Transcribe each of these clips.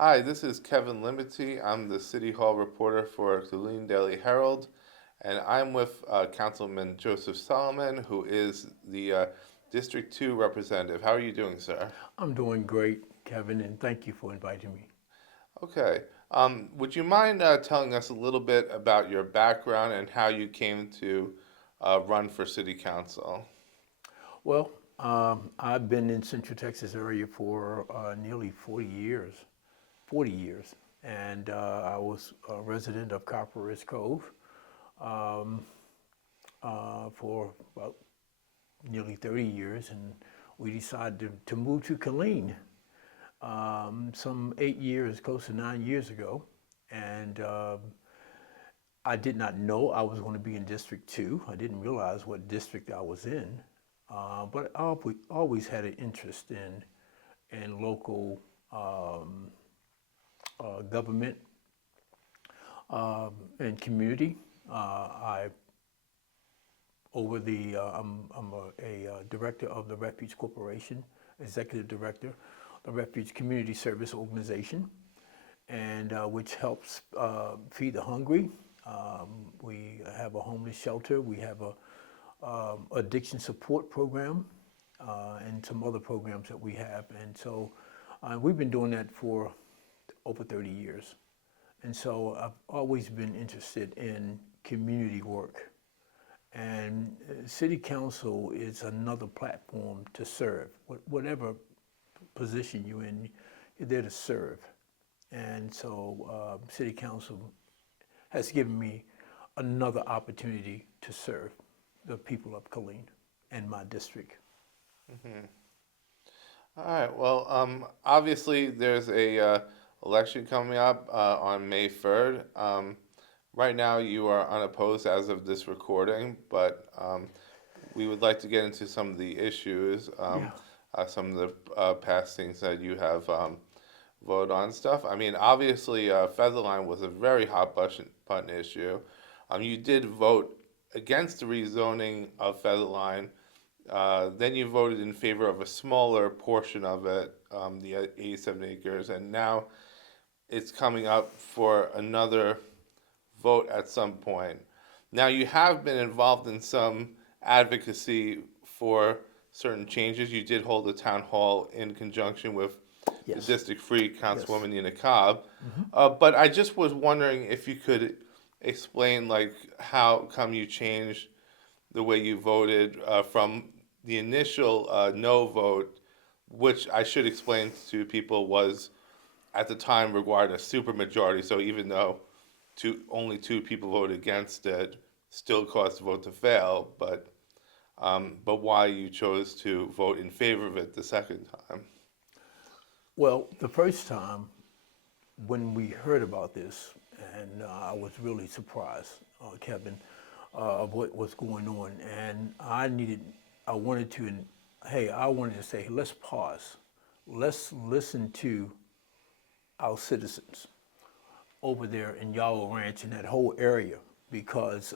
Hi, this is Kevin Limity. I'm the City Hall reporter for Killeen Daily Herald, and I'm with Councilman Joseph Solomon, who is the District 2 representative. How are you doing, sir? I'm doing great, Kevin, and thank you for inviting me. Okay. Would you mind telling us a little bit about your background and how you came to run for City Council? Well, I've been in Central Texas area for nearly 40 years, 40 years, and I was a resident of Copperas Cove um, for about nearly 30 years, and we decided to move to Killeen some 8 years, close to 9 years ago, and I did not know I was going to be in District 2. I didn't realize what district I was in, but I always had an interest in local government and community. I I'm a director of the Refuge Corporation, executive director, the Refuge Community Service Organization, and which helps feed the hungry. We have a homeless shelter. We have a addiction support program, and some other programs that we have. And so we've been doing that for over 30 years. And so I've always been interested in community work. And city council is another platform to serve. Whatever position you're in, you're there to serve. And so city council has given me another opportunity to serve the people of Killeen and my district. Hmm. All right. Well, obviously there's a election coming up on May 3rd. Right now you are unopposed as of this recording, but we would like to get into some of the issues, Yeah. some of the past things that you have voted on stuff. I mean, obviously, Featherline was a very hot button issue. You did vote against the rezoning of Featherline. Then you voted in favor of a smaller portion of it, the 87 acres, and now it's coming up for another vote at some point. Now, you have been involved in some advocacy for certain changes. You did hold a town hall in conjunction with the Yes. District 3 Yes. Councilwoman Nina Cobb. Hmm. But I just was wondering if you could explain, like, how come you changed the way you voted from the initial no vote, which I should explain to people was at the time required a supermajority. So even though only two people voted against it, still caused the vote to fail. But why you chose to vote in favor of it the second time? Well, the first time when we heard about this, and I was really surprised, Kevin, of what was going on, and I wanted to, hey, I wanted to say, let's pause, let's listen to our citizens over there in Yellow Ranch and that whole area because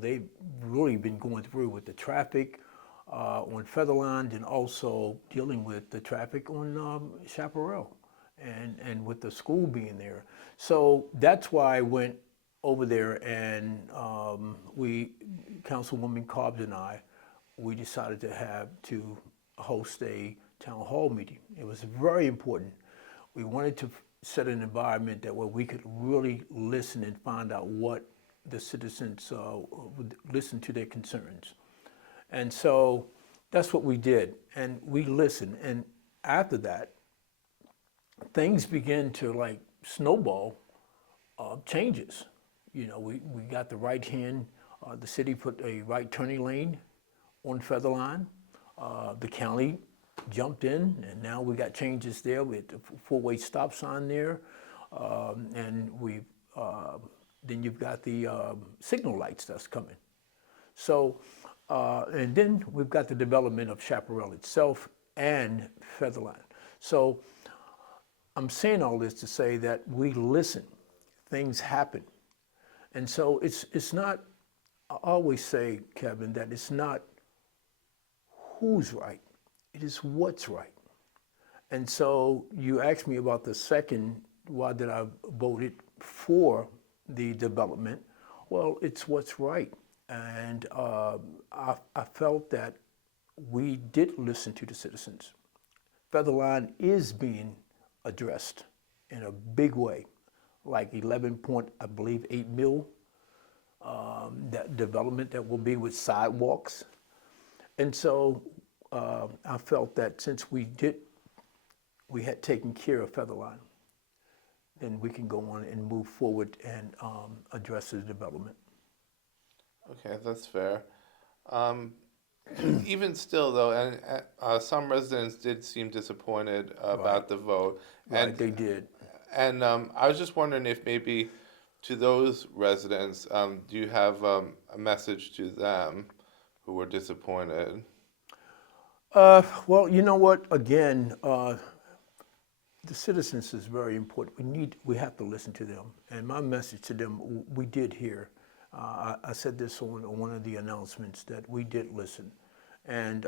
they've really been going through with the traffic on Featherland and also dealing with the traffic on Chaparral and with the school being there. So that's why I went over there and Councilwoman Cobbs and I, we decided to host a town hall meeting. It was very important. We wanted to set an environment that where we could really listen and find out what the citizens would listen to their concerns. And so that's what we did. And we listened. And after that, things began to like snowball changes. We got the right hand, the city put a right turning lane on Featherline. The county jumped in, and now we got changes there. We had the four-way stop sign there, and then you've got the signal lights that's coming. So, and then we've got the development of Chaparral itself and Featherline. So I'm saying all this to say that we listen, things happen. And so it's not, I always say, Kevin, that it's not who's right, it is what's right. And so you asked me about the second, why did I voted for the development? Well, it's what's right. And I felt that we did listen to the citizens. Featherline is being addressed in a big way, like 11 point, I believe, 8 mil, that development that will be with sidewalks. And so I felt that since we had taken care of Featherline, then we can go on and move forward and address the development. Okay, that's fair. Um, Even still, though, and some residents did seem disappointed Right, about the vote, right, and they did. I was just wondering if maybe to those residents, do you have a message to them who were disappointed? Well, you know what? Again, the citizens is very important. We have to listen to them. And my message to them, we did hear. I said this on one of the announcements that we did listen, and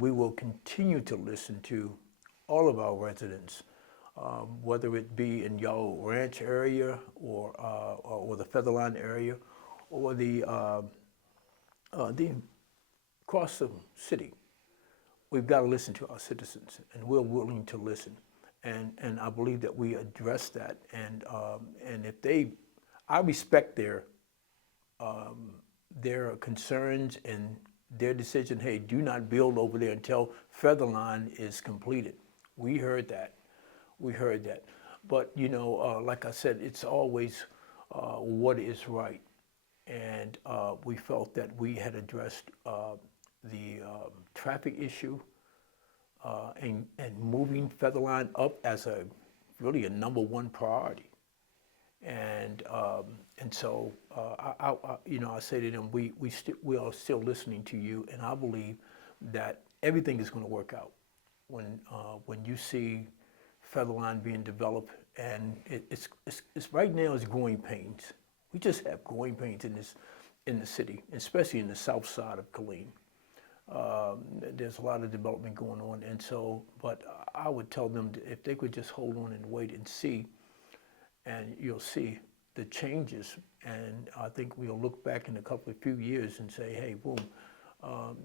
we will continue to listen to all of our residents, whether it be in Yellow Ranch area or the Featherline area, or the across the city. We've got to listen to our citizens, and we're willing to listen. And I believe that we address that. And if I respect their concerns and their decision. Hey, do not build over there until Featherline is completed. We heard that. We heard that. But like I said, it's always what is right. And we felt that we had addressed the traffic issue and moving Featherline up as really a number one priority. And so I say to them, we are still listening to you, and I believe that everything is going to work out when you see Featherline being developed, and it's right now it's growing pains. We just have growing pains in the city, especially in the south side of Killeen. There's a lot of development going on, and so, but I would tell them if they could just hold on and wait and see, and you'll see the changes. And I think we'll look back in a few years and say, hey, boom,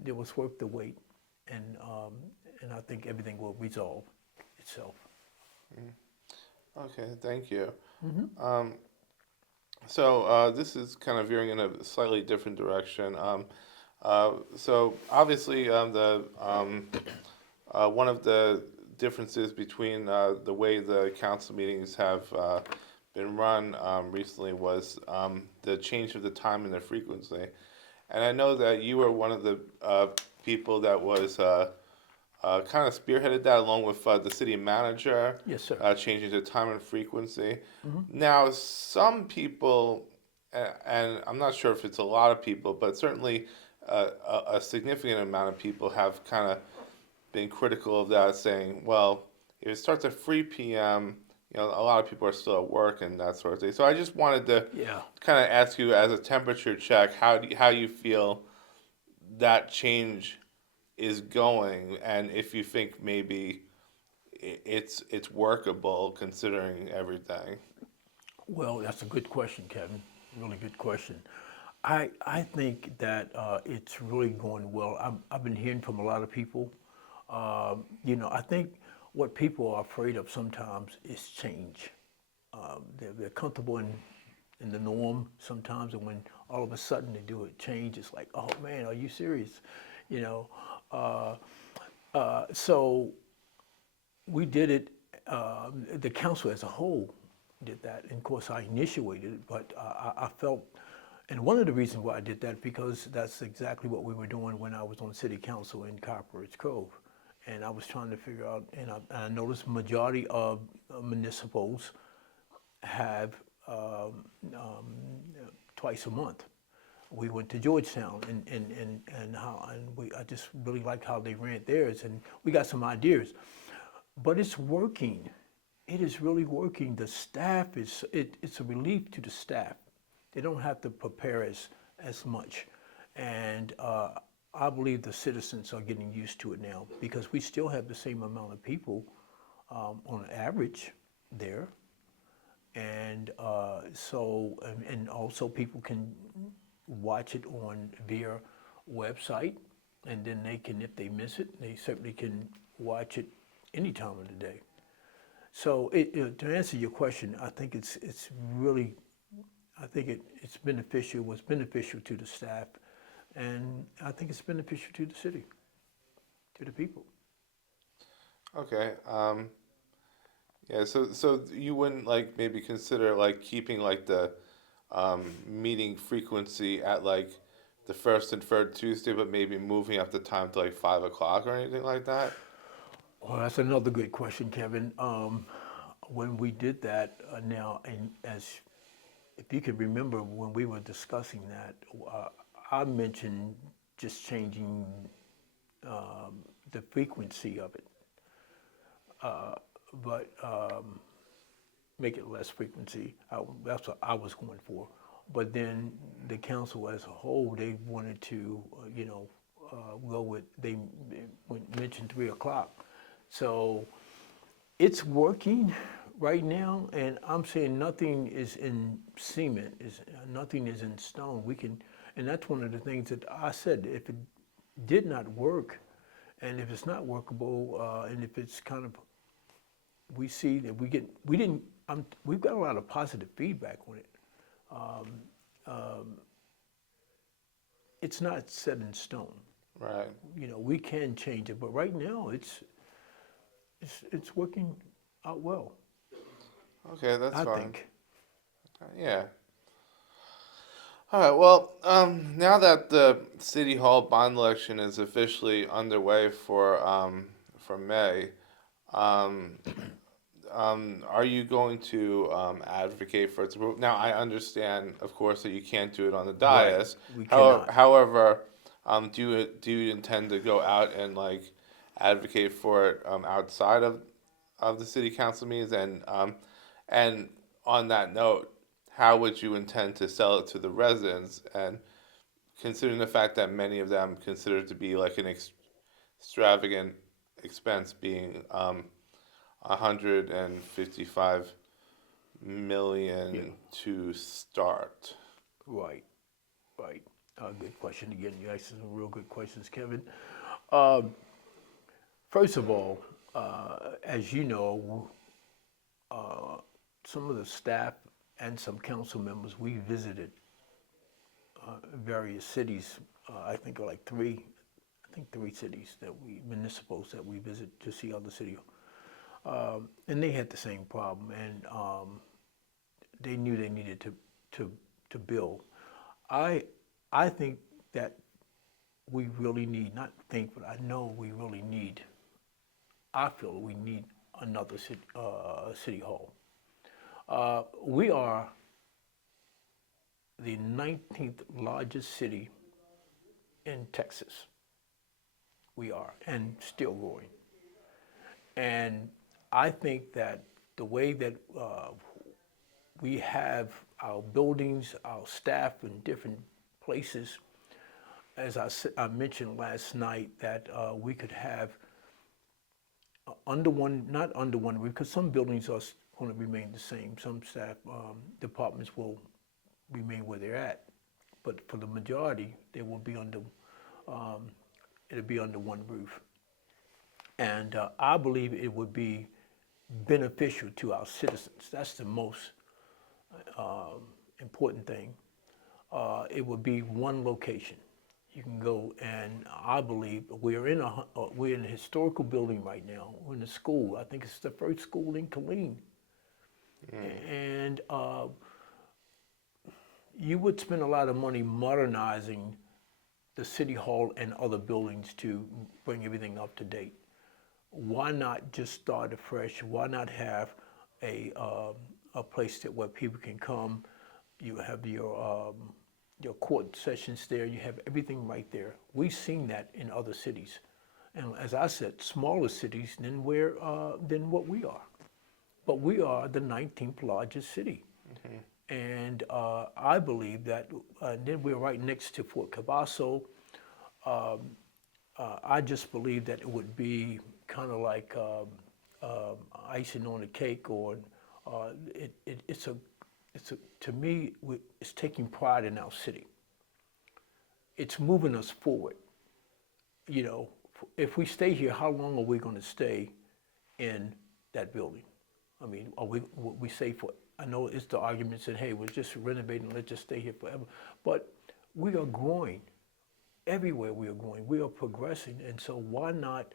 it was worth the wait, and I think everything will resolve itself. Okay, thank you. So this is kind of veering in a slightly different direction. So obviously, one of the differences between the way the council meetings have been run recently was the change of the time and the frequency. And I know that you were one of the people that was kind of spearheaded that, along with the city manager. Yes, sir. Changing the time and frequency. Now, some people, and I'm not sure if it's a lot of people, but certainly a significant amount of people have kind of been critical of that, saying, well, if it starts at 3 p.m., a lot of people are still at work and that sort of thing. So I just wanted to kind of ask you, as a temperature check, how you feel that change is going, and if you think maybe it's workable considering everything. Well, that's a good question, Kevin. Really good question. I think that it's really going well. I've been hearing from a lot of people. I think what people are afraid of sometimes is change. They're comfortable in the norm sometimes, and when all of a sudden they do a change, it's like, oh man, are you serious? So we did it. The council as a whole did that, and of course I initiated it. But I felt, and one of the reasons why I did that, because that's exactly what we were doing when I was on city council in Copperidge Cove. And I was trying to figure out, and I noticed majority of municipals have twice a month. We went to Georgetown, I just really liked how they ran theirs, and we got some ideas. But it's working. It is really working. The staff it's a relief to the staff. They don't have to prepare as much, and I believe the citizens are getting used to it now, because we still have the same amount of people on average there. And and also people can watch it on their website, and then they can, if they miss it, they certainly can watch it any time of the day. So to answer your question, I think it's really, I think it's beneficial, was beneficial to the staff, and I think it's beneficial to the city, to the people. Okay. Yeah. So you wouldn't like maybe consider like keeping like the meeting frequency at like the first and third Tuesday, but maybe moving up the time to like 5 o'clock or anything like that? Well, that's another good question, Kevin. When we did that now, and as if you can remember when we were discussing that, I mentioned just changing the frequency of it, but make it less frequency. That's what I was going for. But then the council as a whole, they wanted to, go with, mentioned 3 o'clock. So it's working right now, and I'm saying nothing is in cement, nothing is in stone. We can, and that's one of the things that I said. If it did not work, and if it's not workable, and if it's kind of, we see that we didn't. We've got a lot of positive feedback on it. It's not set in stone. Right. We can change it, but right now it's working out well, Okay, that's I fine. think. Yeah. All right. Well, now that the city hall bond election is officially underway for May, um, are you going to advocate for its approval? Now, I understand, of course, that you can't do it on the Right. dais. We However, cannot. however, do you intend to go out and like advocate for it outside of the city council meetings? And on that note, how would you intend to sell it to the residents? And considering the fact that many of them consider it to be like an extravagant expense, being 155 Yeah. million to start. Right. Right. Good question again. You asked some real good questions, Kevin. Um, First of all, as you know, some of the staff and some council members, we visited various cities. I think like three cities municipals that we visit to see other city, and they had the same problem, and they knew they needed to build. I I think that we really need, not think, but I know we really need. I feel we need another city hall. We are the 19th largest city in Texas. We are, and still growing. And I think that the way that we have our buildings, our staff in different places, as I mentioned last night, that we could have under one, not under one roof, because some buildings are going to remain the same. Some staff departments will remain where they're at, but for the majority, they will be under. It'll be under one roof, and I believe it would be beneficial to our citizens. That's the most important thing. It would be one location. You can go, and I believe we're in a historical building right now. We're in a school. I think it's the first school in Killeen, and you would spend a lot of money modernizing the city hall and other buildings to bring everything up to date. Why not just start afresh? Why not have a place where people can come? You have your court sessions there. You have everything right there. We've seen that in other cities, and as I said, smaller cities than what we are. But we are the 19th largest city, and I believe that. Then we're right next to Fort Cavasso. I just believe that it would be kind of like icing on the cake, or it's a to me it's taking pride in our city. It's moving us forward. You know, if we stay here, how long are we going to stay in that building? I mean, are we stay for? I know it's the argument that hey, we're just renovating, let's just stay here forever. But we are growing. Everywhere we are growing, we are progressing, and so why not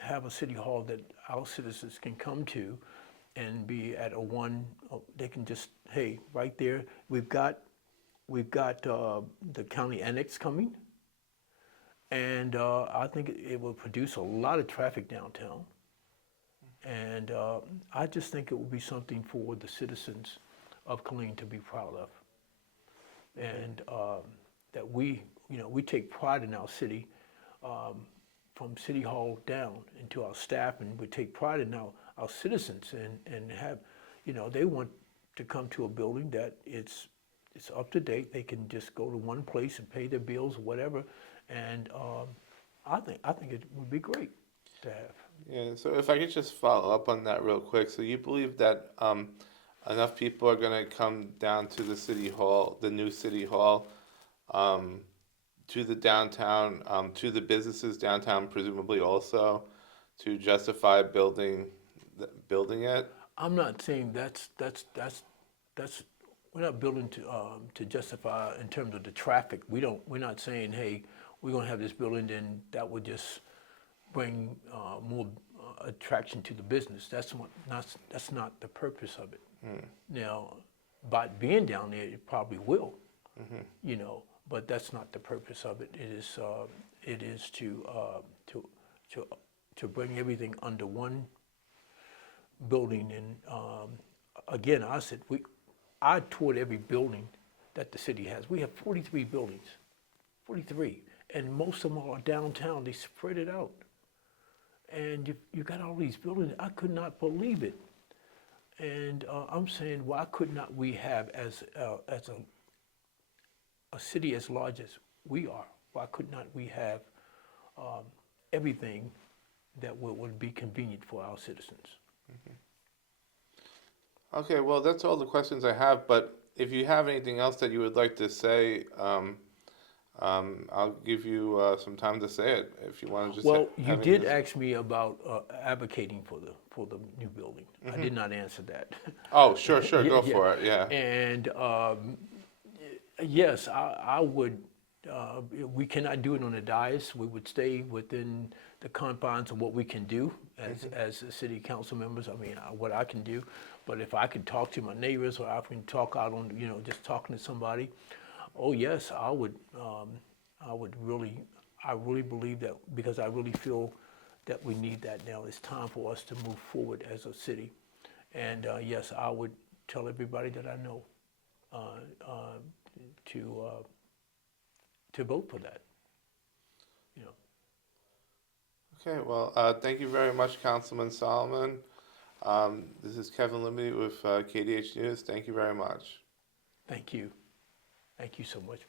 have a city hall that our citizens can come to, and be at a one? They can just hey, right there. We've got the county annex coming, and I think it will produce a lot of traffic downtown. And I just think it will be something for the citizens of Killeen to be proud of, and that we take pride in our city, from City Hall down into our staff, and we take pride in our citizens, and have, they want to come to a building that it's up to date. They can just go to one place and pay their bills, whatever, and I think it would be great to have. Yeah, so if I could just follow up on that real quick. So you believe that enough people are going to come down to the city hall, the new city hall, to the downtown, to the businesses downtown, presumably also, to justify building it? I'm not saying that's we're not building to justify in terms of the traffic. We're not saying hey, we're going to have this building, then that would just bring more attraction to the business. That's not the purpose of it. Now, by being down there, it probably will, but that's not the purpose of it. It is to bring everything under one building. And again, I toured every building that the city has. We have 43 buildings, 43, and most of them are downtown. They spread it out. And you got all these buildings. I could not believe it. And I'm saying, why could not we have, as a city as large as we are, why could not we have everything that would be convenient for our citizens? Okay, well, that's all the questions I have, but if you have anything else that you would like to say, I'll give you some time to say it if you want to just. Well, you have did anything- ask me about advocating for the new building. I did not answer that. Oh, sure, Yeah, go yeah. for it, yeah. And yes, I would. We cannot do it on a dais. We would stay within the confines of what we can do as city council members. I mean, what I can do. But if I could talk to my neighbors, or I can talk out on, just talking to somebody, oh yes, I would. I really believe that, because I really feel that we need that now. It's time for us to move forward as a city. And yes, I would tell everybody that I know to vote for that. Okay, well, thank you very much, Councilman Solomon. This is Kevin Limby with KDH News. Thank you very much. Thank you. Thank you so much.